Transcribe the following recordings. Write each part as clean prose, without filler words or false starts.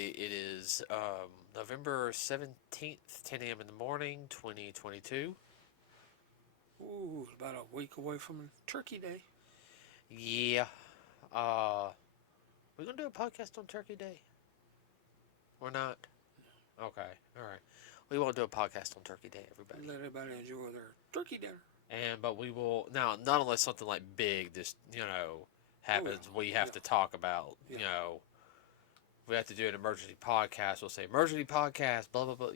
everybody. It is November 17th, 10 a.m. in the morning, 2022. Ooh, about a week away from Turkey Day. Yeah. Uh, we're going to do a podcast on Turkey Day. We're not? Okay. All right. We won't do a podcast on Turkey Day, everybody. Let everybody enjoy their turkey dinner. But we will, now, not unless something like big, just, Oh, yeah. happens, we have Yeah. to talk about, Yeah. we have to do an emergency podcast. We'll say, emergency podcast, blah, blah, blah.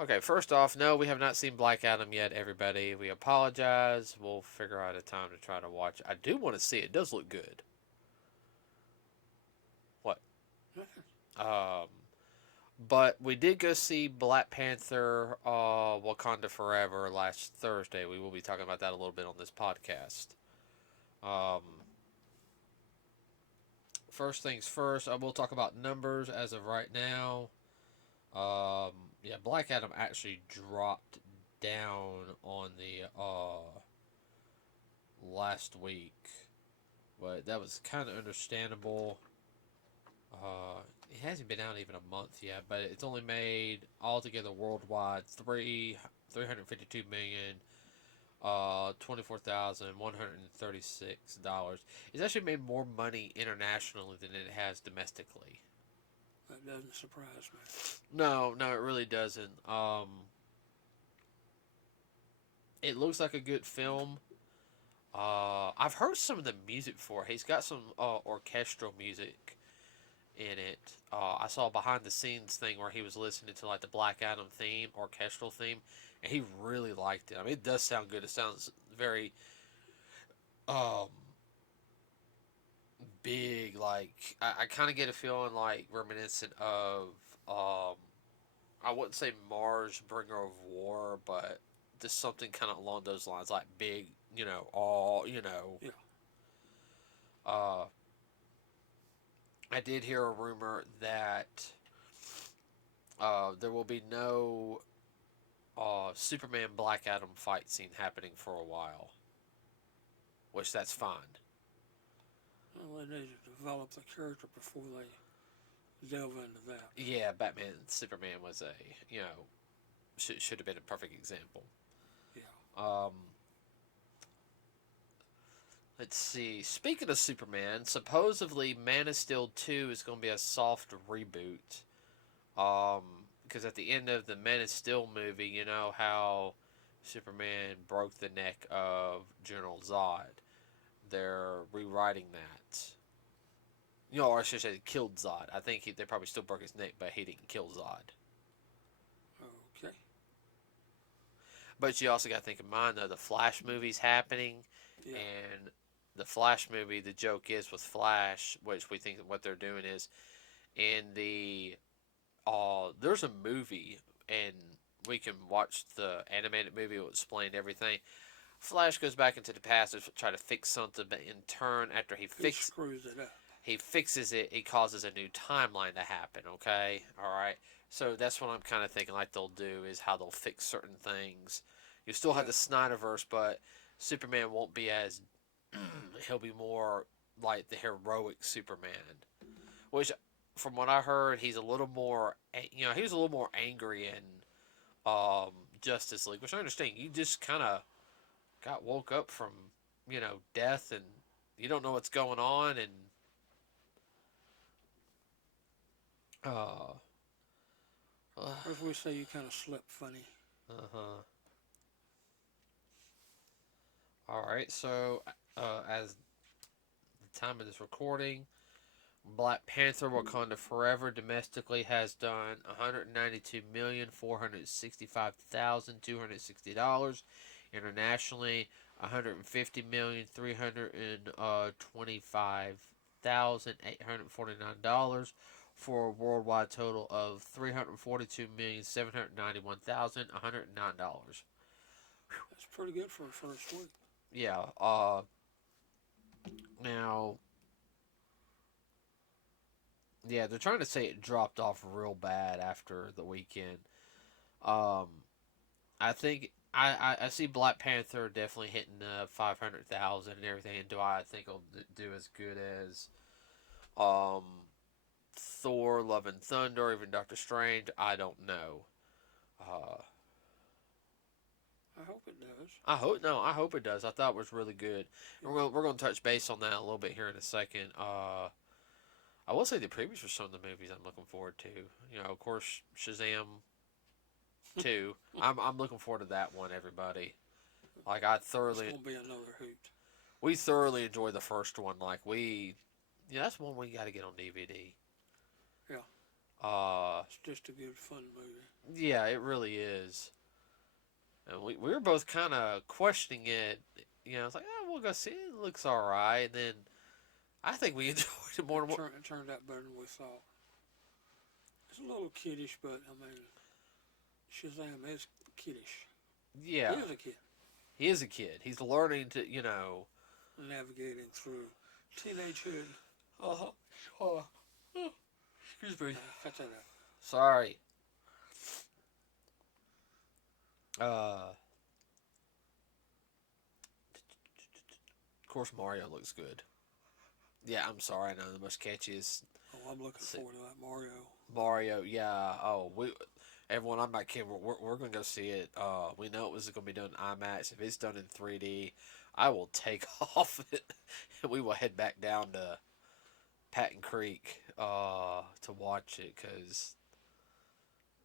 Okay, first off, no, we have not seen Black Adam yet, everybody. We apologize. We'll figure out a time to try to watch it. I do want to see it. It does look good. What? Um, but we did go see Black Panther Wakanda Forever last Thursday. We will be talking about that a little bit on this podcast. Um, first things first, I will talk about numbers as of right now. Yeah, Black Adam actually dropped down on the last week, but that was kind of understandable. It hasn't been out even a month yet, but it's only made altogether worldwide 352 million, 24,136 dollars. It's actually made more money internationally than it has domestically. That doesn't surprise me. No, no, it really doesn't. It looks like a good film. I've heard some of the music for it. He's got some orchestral music in it. I saw a behind the scenes thing where he was listening to like the Black Adam theme, orchestral theme, and he really liked it. I mean, it does sound good. It sounds very um big. Like I kind of get a feeling like reminiscent of um I wouldn't say Mars, Bringer of War, but just something kind of along those lines, like big. All Yeah. Uh, I did hear a rumor that there will be no Superman Black Adam fight scene happening for a while, which that's fine. Well, they need to develop the character before they delve into that. Yeah, Batman and Superman was a should have been a perfect example. Yeah. Um, let's see. Speaking of Superman, supposedly Man of Steel 2 is going to be a soft reboot. Because at the end of the Man of Steel movie, you know how Superman broke the neck of General Zod. They're rewriting that. Or I should say, killed Zod. I think they probably still broke his neck, but he didn't kill Zod. Okay. But you also got to think in mind, though, the Flash movie's happening, Yeah. and the Flash movie, the joke is with Flash, which we think what they're doing is in the there's a movie, and we can watch the animated movie. It will explain everything. Flash goes back into the past to try to fix something, but in turn, after Screws it up. he fixes it, he causes a new timeline to happen. Okay, all right. So that's what I'm kind of thinking. Like they'll do is how they'll fix certain things. You still have the Snyderverse, but Superman won't be as he'll be more like the heroic Superman, which from what I heard, he's a little more, he was a little more angry in Justice League, which I understand. You just kind of got woke up from, death, and you don't know what's going on, and uh, As we say, you kind of slip funny. huh. All right, so as the time of this recording, Black Panther Wakanda Forever domestically has done $192,465,260. Internationally, $150,325,849 for a worldwide total of $342,791,109. That's pretty good for a first week. Yeah. Now, yeah, they're trying to say it dropped off real bad after the weekend. Um, I think I see Black Panther definitely hitting 500,000 and everything. And do I think it'll do as good as um Thor: Love and Thunder, even Doctor Strange. I don't know. Uh, I hope it does. I hope it does. I thought it was really good. Yeah. We're gonna touch base on that a little bit here in a second. I will say the previews for some of the movies I'm looking forward to. You know, of course, Shazam 2. I'm looking forward to that one. Everybody, like It's gonna be another hoot. we thoroughly enjoyed the first one. Yeah, that's one we got to get on DVD. Yeah. Uh, It's just a good fun movie. yeah, it really is. And we were both kind of questioning it. You know, it's like, oh, we'll go see it. It looks all right. And then I think we enjoyed it more and more. It turned out better than we thought. It's a little kiddish, but I mean, Shazam is kiddish. Yeah, He is a kid he is a kid. He's learning to, you know. navigating through teenagehood. Uh-huh. Oh, excuse me. Cut that out. Sorry. Of course, Mario looks good. Yeah, I'm sorry. I know the most catchiest Oh, I'm looking forward to that Mario. Mario. Yeah. Oh, everyone. I'm not kidding. We're gonna go see it. We know it was gonna be done in IMAX. If it's done in 3D, I will take off it, and we will head back down to Patton Creek to watch it because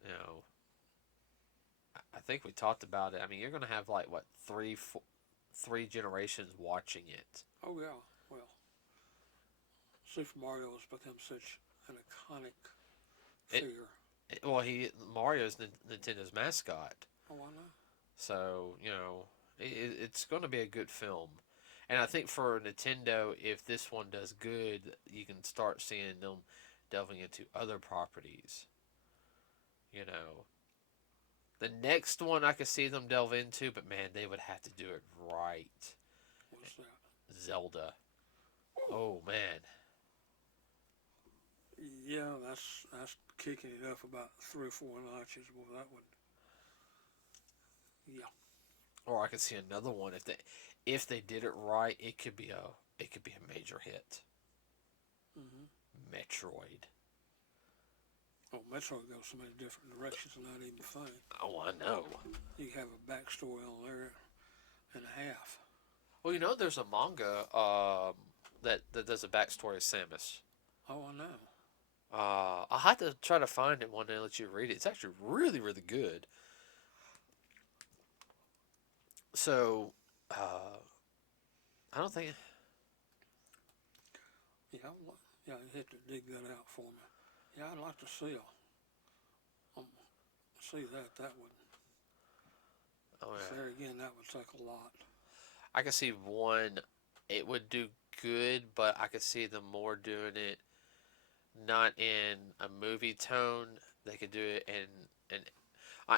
you know I think we talked about it. I mean, you're gonna have like what three generations watching it. Oh yeah, well, Super Mario has become such an iconic figure. Well, Mario's Nintendo's mascot, Oh, I know. so you know it's going to be a good film. And I think for Nintendo, if this one does good, you can start seeing them delving into other properties. You know, the next one I could see them delve into, but man, they would have to do it right. What's that? Zelda. Oh man. Yeah, that's kicking it up about 3 or 4 notches. Well, that would. Yeah. Or I could see another one if they did it right, it could be a major hit. Hmm. Metroid. Oh, Metroid goes so many different directions, not even funny. Oh, I know. You have a backstory on there and a half. Well, you know, there's a manga that does a backstory of Samus. Oh, I know. I'll have to try to find it one day and let you read it. It's actually really, really good. So, I don't think. Yeah, yeah, you have to dig that out for me. Yeah, I'd like to see that. That would. Oh, yeah. There again, that would take a lot. I can see one. It would do good, but I could see them more doing it not in a movie tone. They could do it in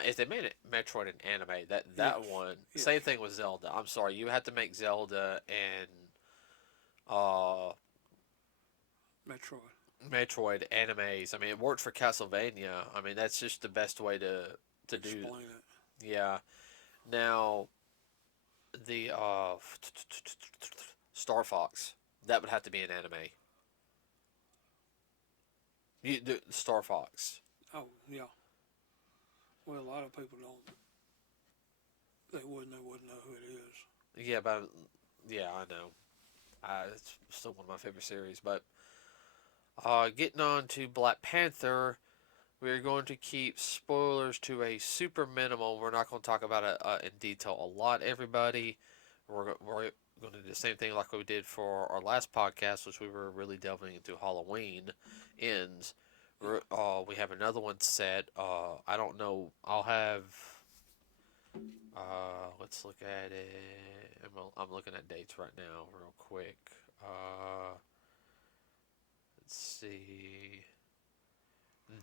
if they made it Metroid an anime, that Yes. one. Yes. Same thing with Zelda. I'm sorry, you had to make Zelda and uh Metroid. Metroid animes. I mean, it worked for Castlevania. I mean, that's just the best way to do. Explain it. Yeah. Now the Star Fox, that would have to be an anime. The Star Fox. Oh, yeah. Well, a lot of people don't. They wouldn't know who it is. Yeah, but yeah, I know. It's still one of my favorite series. But getting on to Black Panther, we're going to keep spoilers to a super minimum. We're not going to talk about it in detail a lot, everybody. We're going to do the same thing like we did for our last podcast, which we were really delving into Halloween ends. We have another one set. I don't know. I'll have. Let's look at it. I'm looking at dates right now, real quick. Let's see.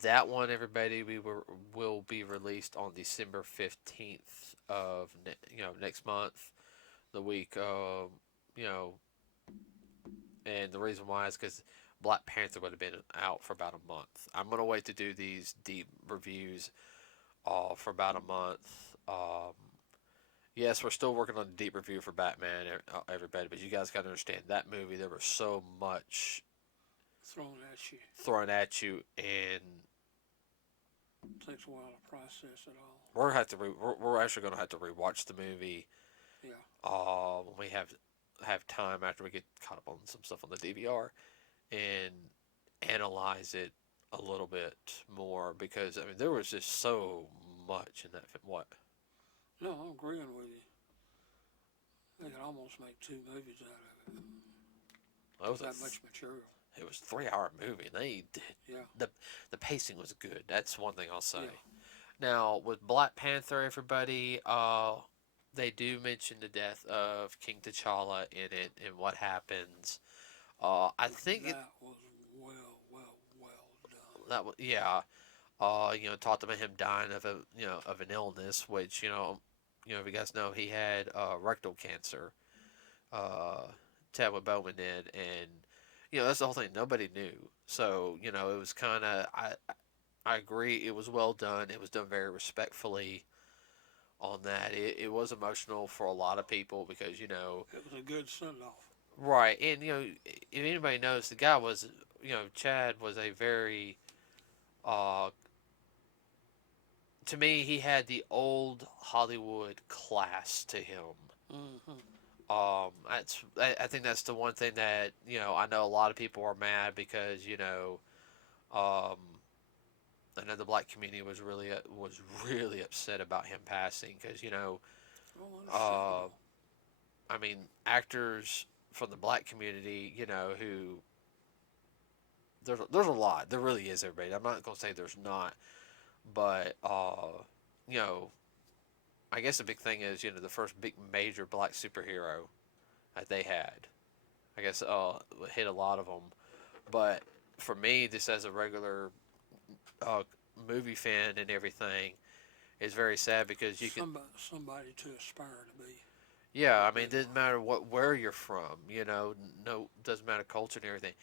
That one, everybody, will be released on December 15th of next month, the week. You know, and the reason why is because Black Panther would have been out for about a month. I'm gonna wait to do these deep reviews, for about a month. Yes, we're still working on a deep review for Batman, everybody, but you guys got to understand that movie. There was so much. thrown at you. and It takes a while to process it all. we're actually going to have to rewatch the movie. Yeah. When we have time after we get caught up on some stuff on the DVR and analyze it a little bit more because I mean there was just so much in that film. What? No, I'm agreeing with you. They could almost make 2 movies out of it. That much material. It was a 3-hour movie. They did. Yeah. The pacing was good. That's one thing I'll say. Yeah. Now with Black Panther, everybody, they do mention the death of King T'Challa in it and what happens. I think that was well done. That was yeah. Talked about him dying of of an illness, which if you guys know, he had rectal cancer. Chadwick Boseman did, and that's the whole thing. Nobody knew, so it was kind of I agree. It was well done. It was done very respectfully. On that, it was emotional for a lot of people because it was a good send off. Right, and if anybody knows, the guy was Chad was a very to me, he had the old Hollywood class to him. Mm-hmm. I think that's the one thing that I know a lot of people are mad because I know the black community was really upset about him passing because I mean actors from the black community who there's a lot, there really is, everybody. I'm not gonna say there's not, but I guess the big thing is the first big major black superhero that they had. I guess hit a lot of them, but for me, just as a regular movie fan and everything, it's very sad because somebody to aspire to be. Yeah, I mean, it doesn't matter where you're from. No, doesn't matter culture and everything.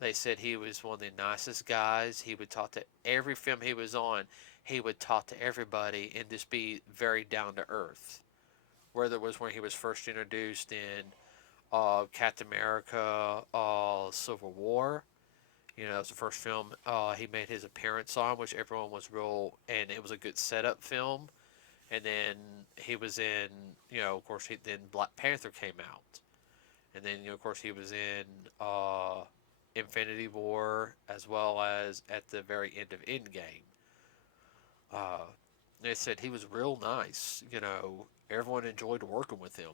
They said he was one of the nicest guys. He would talk to every film he was on. He would talk to everybody and just be very down to earth. Whether it was when he was first introduced in Captain America, Civil War. It was the first film he made his appearance on, which everyone was real, and it was a good setup film. And then he was in, of course, then Black Panther came out. And then, of course, he was in Infinity War, as well as at the very end of Endgame. They said he was real nice. Everyone enjoyed working with him.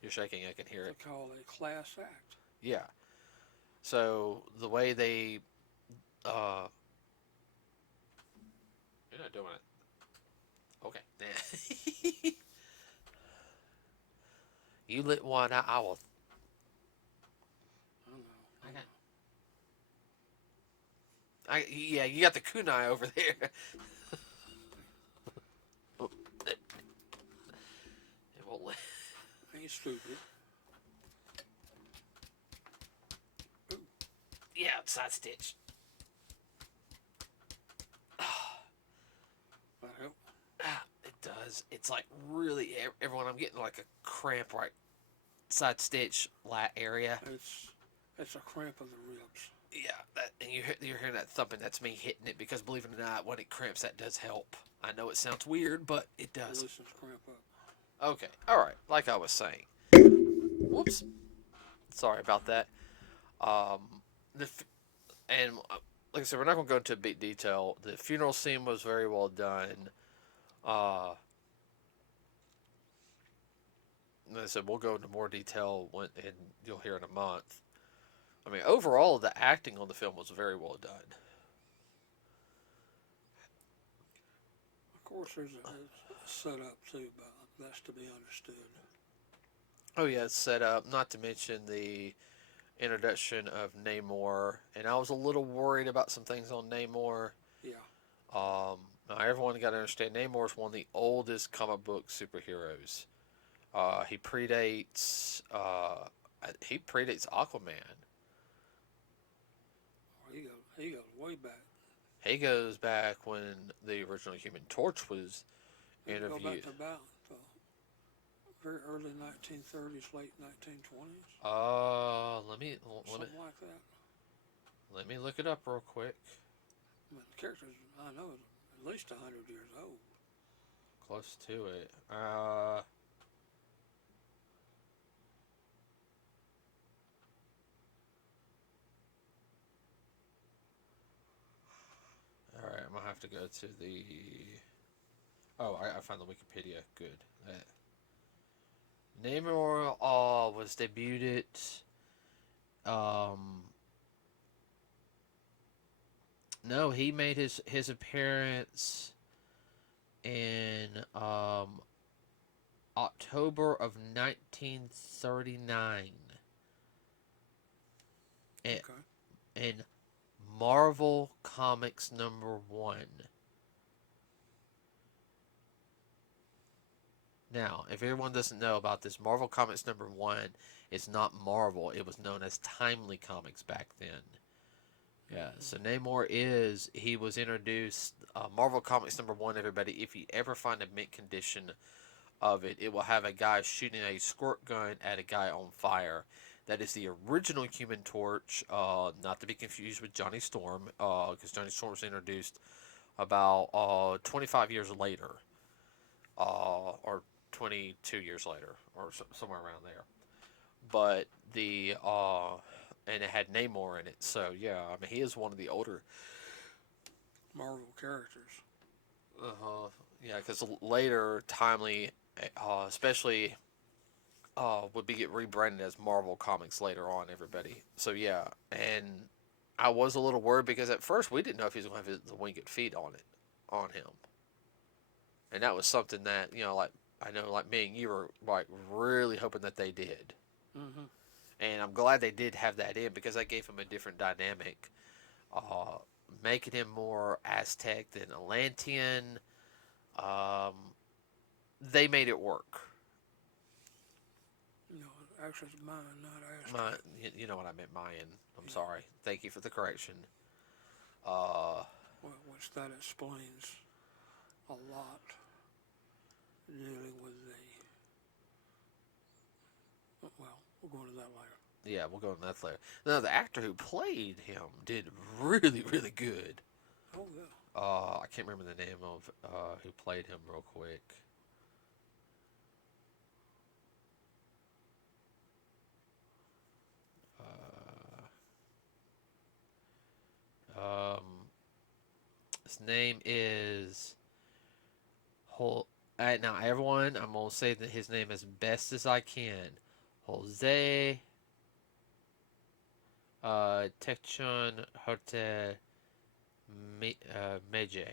You're shaking, I can hear it. They call it a class act. Yeah. So the way they, you're not doing it. Okay. You lit one. I will. Yeah, you got the kunai over there. It won't let. Ain't stupid. Ooh. Yeah, side stitch. That help? It does. It's like really everyone. I'm getting like a cramp right side stitch lat area. It's a cramp of the ribs. Yeah, and you're hearing that thumping. That's me hitting it because believe it or not, when it cramps, that does help. I know it sounds weird, but it does. Listen, cramp up. Okay, all right. Like I was saying. Whoops. Sorry about that. And like I said, we're not going to go into big detail. The funeral scene was very well done. Like I said, we'll go into more detail and you'll hear in a month. I mean, overall, the acting on the film was very well done. Of course, there's a setup too, but that's to be understood. Oh yeah, it's set up. Not to mention the introduction of Namor, and I was a little worried about some things on Namor. Yeah. Now everyone got to understand Namor is one of the oldest comic book superheroes. He predates Aquaman. He goes way back. He goes back when the original Human Torch was interviewed. Go back to about very early 1930s, late 1920s, Let me something like that. let me look it up real quick. I mean, the characters I know is at least 100 years old. Close to it. All right, I'm gonna have to go to the. Oh, I found the Wikipedia. Good. Namor was debuted. Um, no, he made his appearance in October of 1939 in, Okay. in Marvel Comics #1. Now, if everyone doesn't know about this, Marvel Comics #1 is not Marvel. It was known as Timely Comics back then. Yeah, so Namor he was introduced, Marvel Comics #1, everybody, if you ever find a mint condition of it, it will have a guy shooting a squirt gun at a guy on fire. That is the original Human Torch, not to be confused with Johnny Storm, because Johnny Storm was introduced about 25 years later, or 22 years later, or somewhere around there. But and it had Namor in it, so yeah, I mean, he is one of the older. Marvel characters. Yeah, because later, Timely, especially, would be get rebranded as Marvel Comics later on, everybody. So yeah, and I was a little worried because at first we didn't know if he was going to have the winged feet on him, and that was something that like I know, like me and you were like really hoping that they did, Mm-hmm. and I'm glad they did have that in because that gave him a different dynamic, uh, making him more Aztec than Atlantean. Um, they made it work. No, actually, it's mine, not My, Aztec. you know what I meant, Mayan. I'm Yeah. sorry. Thank you for the correction. Uh, Which that explains a lot dealing with the. Well, we'll go into that later. yeah, we'll go on that later. Now, the actor who played him did really, really good. Oh yeah. I can't remember the name of who played him real quick. Um, his name is. Now, everyone, I'm gonna say that his name as best as I can. Jose Techchon Hote Meje.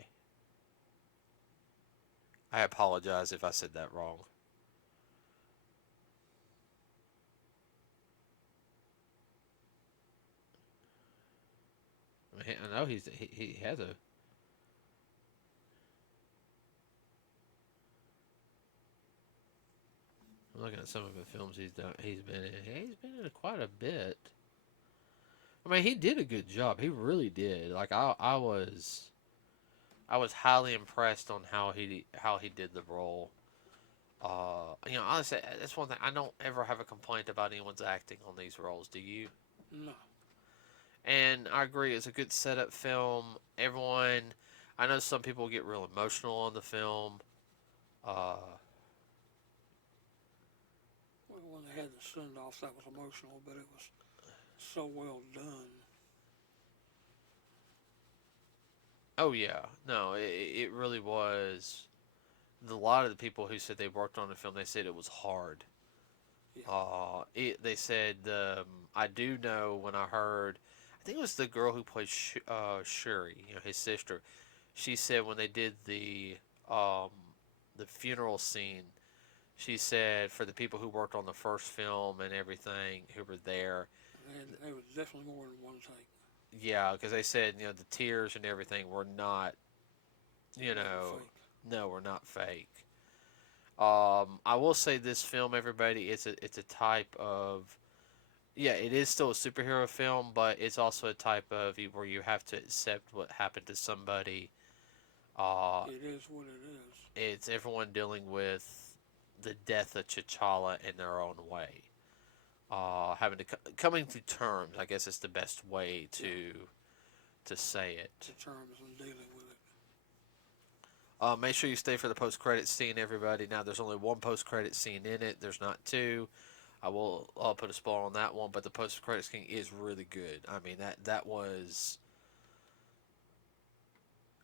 I apologize if I said that wrong. I mean, I know he has a. I'm looking at some of the films he's done. He's been in. He's been in quite a bit. I mean, he did a good job. He really did. Like I was highly impressed on how he did the role. Honestly, that's one thing. I don't ever have a complaint about anyone's acting on these roles. Do you? No. And I agree. It's a good setup film. Everyone, I know some people get real emotional on the film. Uh, Well, when they had the send off, that was emotional, but it was so well done. oh yeah, no, it really was. A lot of the people who said they worked on the film, they said it was hard. Yeah. They said I do know when I heard, I think it was the girl who played Shuri, his sister. She said when they did um, the funeral scene, she said for the people who worked on the first film and everything who were there, There was definitely more than one take. yeah, because they said the tears and everything were not, you know, Fake. no, were not fake. I will say this film, everybody, it's a type of, yeah, it is still a superhero film, but it's also a type of where you have to accept what happened to somebody. Uh, It is what it is. it's everyone dealing with the death of T'Challa in their own way. Having to coming to terms, I guess, is the best way to say it. The terms and dealing with it. Make sure you stay for the post-credit scene, everybody. Now, there's only one post-credit scene in it. There's not two. I'll put a spoiler on that one, but the post-credit scene is really good. I mean, that was...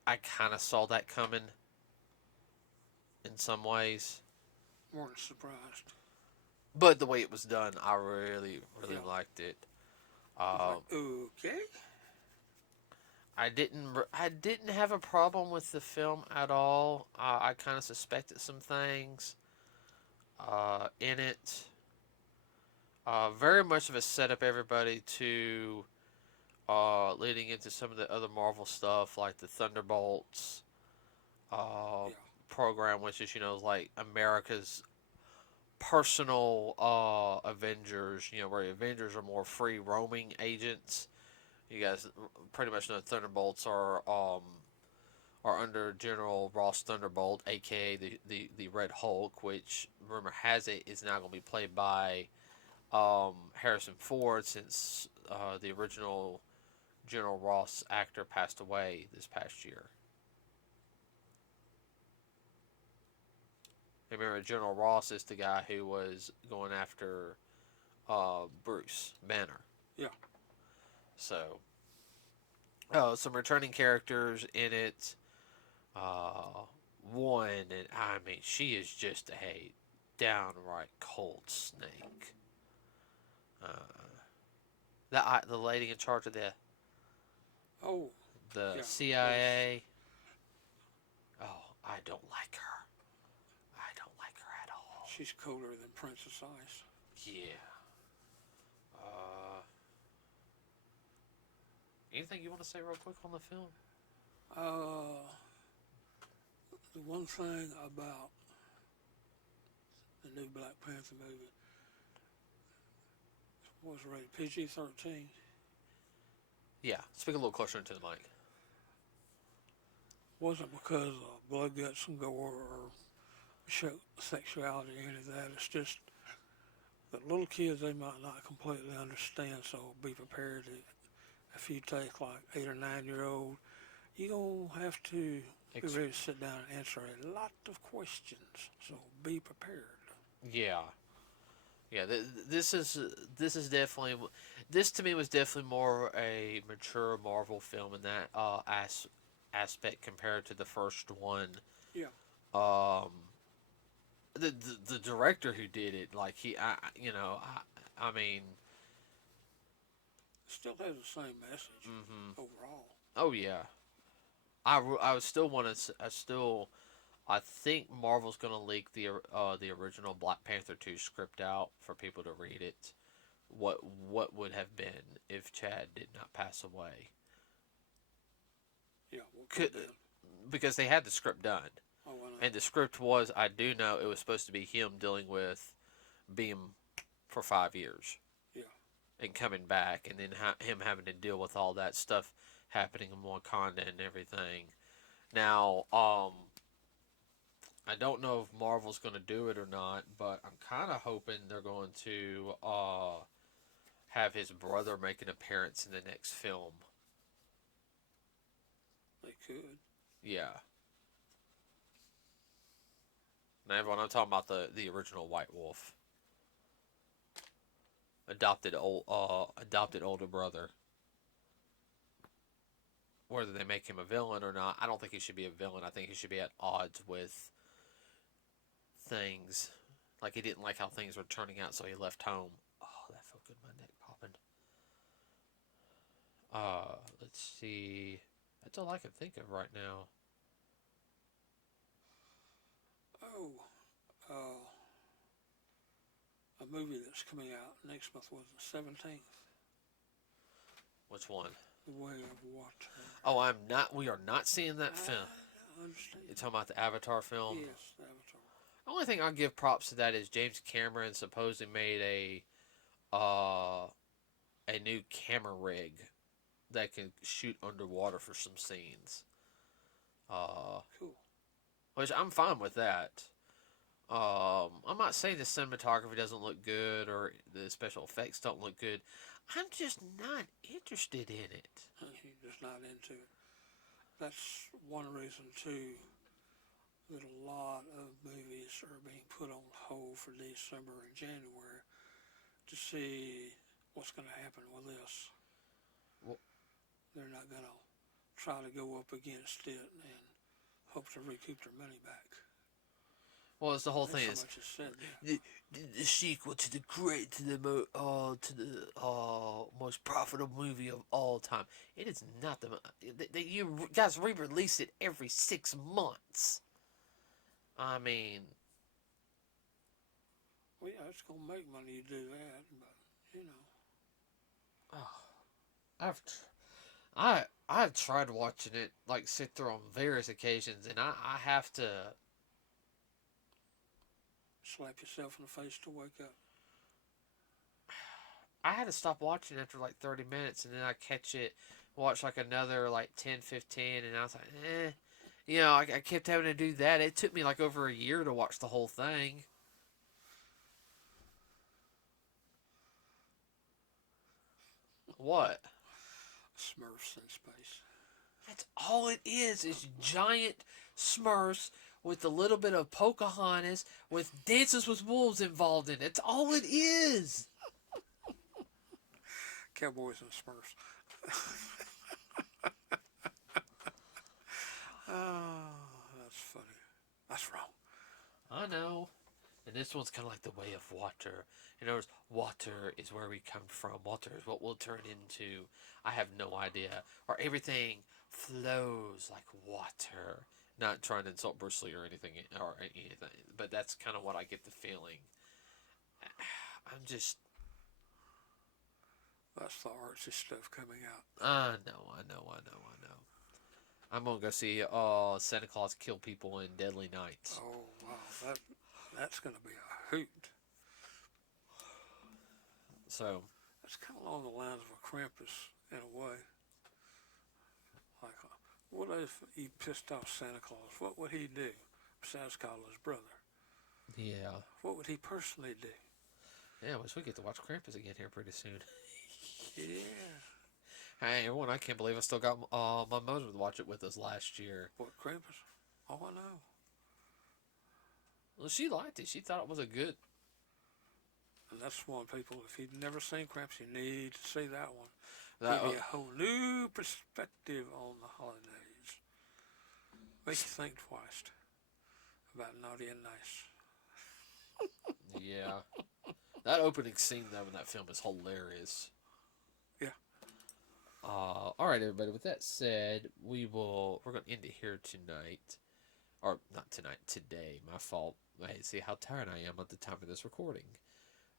I kind of saw that coming in some ways. Weren't surprised. But the way it was done, I really liked it. Like, okay. I didn't have a problem with the film at all. I kind of suspected some things in it. Very much of a setup, everybody, to leading into some of the other Marvel stuff, like the Thunderbolts program, which is, like America's personal Avengers, where the Avengers are more free roaming agents. You guys pretty much know Thunderbolts are under General Ross Thunderbolt, aka the Red Hulk, which rumor has it is now going to be played by Harrison Ford, since the original General Ross actor passed away this past year. Remember, General Ross is the guy who was going after Bruce Banner. Yeah. So, some returning characters in it. One, and I mean, she is just a downright cold snake. The lady in charge of the CIA. Oh, I don't like her. I don't like her at all. She's colder than Princess Ice. Yeah. Anything you want to say real quick on the film? The one thing about the new Black Panther movie was rated PG-13. Yeah, speak a little closer into the mic. Wasn't because of blood, guts, and gore or sexuality or any of that. It's just that little kids, they might not completely understand, so be prepared. If you take like 8 or 9-year-old, you're going to have to be ready to sit down and answer a lot of questions. So be prepared. Yeah. Yeah, this is definitely... This, to me, was definitely more a mature Marvel film in that aspect compared to the first one. Yeah. The director who did it, like, I mean... Still has the same message overall. Oh, yeah. I still want to... I think Marvel's going to leak the original Black Panther 2 script out for people to read it. What would have been if Chad did not pass away? Yeah, because they had the script done. Oh, and the script was, I do know, it was supposed to be him dealing with being for 5 years. Yeah. And coming back, and then him having to deal with all that stuff happening in Wakanda and everything. Now, I don't know if Marvel's going to do it or not, but I'm kind of hoping they're going to have his brother make an appearance in the next film. They could. Yeah. Now, everyone, I'm talking about the original White Wolf. Adopted older brother. Whether they make him a villain or not, I don't think he should be a villain. I think he should be at odds with things. Like, he didn't like how things were turning out, so he left home. Oh, that felt good. My neck popping. Let's see. That's all I can think of right now. A movie that's coming out next month was the 17th. Which one? The Way of Water. Oh, we are not seeing that film. I understand. You're talking about the Avatar film? Yes, the Avatar. The only thing I'll give props to that is James Cameron supposedly made a new camera rig that can shoot underwater for some scenes. Cool. Which I'm fine with that. I'm not saying the cinematography doesn't look good or the special effects don't look good. I'm just not interested in it. He's just not into it. That's one reason too that a lot of movies are being put on hold for December and January to see what's going to happen with this. Well, They're not going to try to go up against it and hope to recoup their money back. well, it's the whole thing So is much is said. the sequel to the most profitable movie of all time. It is not you guys re-release it every 6 months. I mean, Well, yeah, it's going to make money to do that, but you know. oh, I've I've tried watching it, like sit through on various occasions, and I have to. Slap yourself in the face to wake up. I had to stop watching after like 30 minutes, and then I catch it, watch like another like 10, 15, and I was like, eh. You know, I kept having to do that. It took me like over a year to watch the whole thing. What? Smurfs in space. That's all it is giant Smurfs with a little bit of Pocahontas with Dances with Wolves involved in it. That's all it is. Cowboys and Smurfs. Oh, that's funny. That's wrong. I know. And this one's kind of like the way of water. In other words, water is where we come from. Water is what we'll turn into. I have no idea. Or everything flows like water. Not trying to insult Bruce Lee or anything, but that's kind of what I get the feeling. I'm just. That's the artsy stuff coming out. I know. I'm gonna go see Santa Claus kill people in Deadly Nights. Oh wow, that's going to be a hoot. So That's kind of along the lines of a Krampus in a way. Like, what if he pissed off Santa Claus? What would he do besides call his brother? yeah, What would he personally do? I wish we get to watch Krampus again here pretty soon. Yeah. Hey everyone, I can't believe I still got my mother to watch it with us last year. What, Krampus? Oh, I know. Well, she liked it. She thought it was a good. And that's one, people, if you've never seen Krampus, you need to see that one. That, Give you a whole new perspective on the holidays. Make you think twice about naughty and nice. yeah, that opening scene though in that film is hilarious. Yeah. All right, everybody. With that said, we're gonna end it here tonight, or not tonight, today. My fault. Hey, see how tired I am at the time of this recording.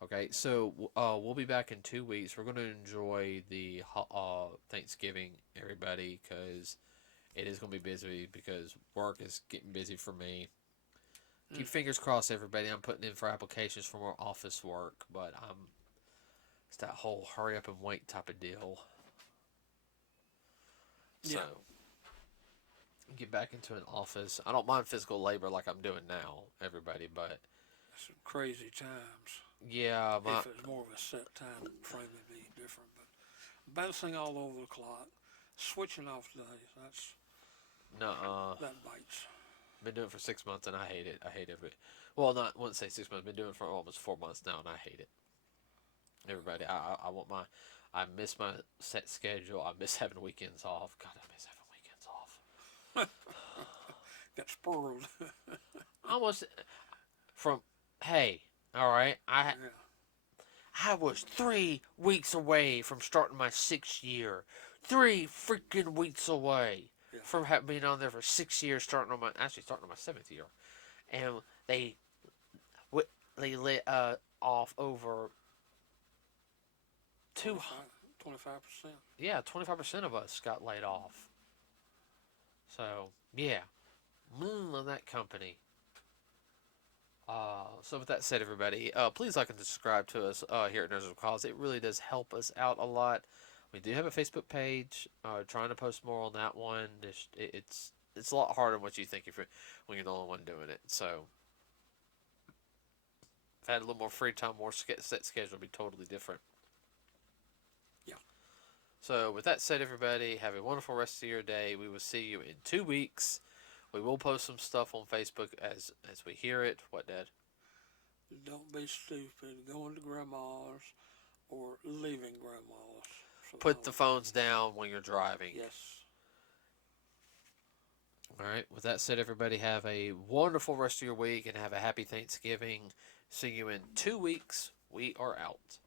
Okay, so we'll be back in 2 weeks. We're going to enjoy the Thanksgiving, everybody, because it is going to be busy because work is getting busy for me. Keep fingers crossed, everybody. I'm putting in for applications for more office work, but it's that whole hurry up and wait type of deal. So, get back into an office. I don't mind physical labor like I'm doing now, everybody, but Some crazy times. yeah, If it was more of a set time frame, it'd be different. But bouncing all over the clock, switching off days, that bites. Been doing it for 6 months and I hate it. I hate every. Well, not wouldn't say 6 months. Been doing it for almost 4 months now and I hate it. Everybody, I want my. I miss my set schedule. I miss having weekends off. God, I miss having weekends off. Got spoiled. Almost from. Hey, all right. Yeah. I was 3 weeks away from starting my 6th year. 3 freaking weeks away from being on there for 6 years, starting on my 7th year, and they lit off over 25%. Yeah, 25% of us got laid off. So yeah, on that company. So with that said, everybody, please like and subscribe to us here at NerdsWithACause. It really does help us out a lot. We do have a Facebook page. Trying to post more on that one. It's a lot harder than what you think when you're the only one doing it. So If I had a little more free time, more set schedule, would be totally different. Yeah. So, with that said, everybody, have a wonderful rest of your day. We will see you in 2 weeks. We will post some stuff on Facebook as we hear it. What, Dad? Don't be stupid going to grandma's or leaving grandma's. Put the phones down when you're driving. Yes. All right. With that said, everybody, have a wonderful rest of your week and have a happy Thanksgiving. See you in 2 weeks. We are out.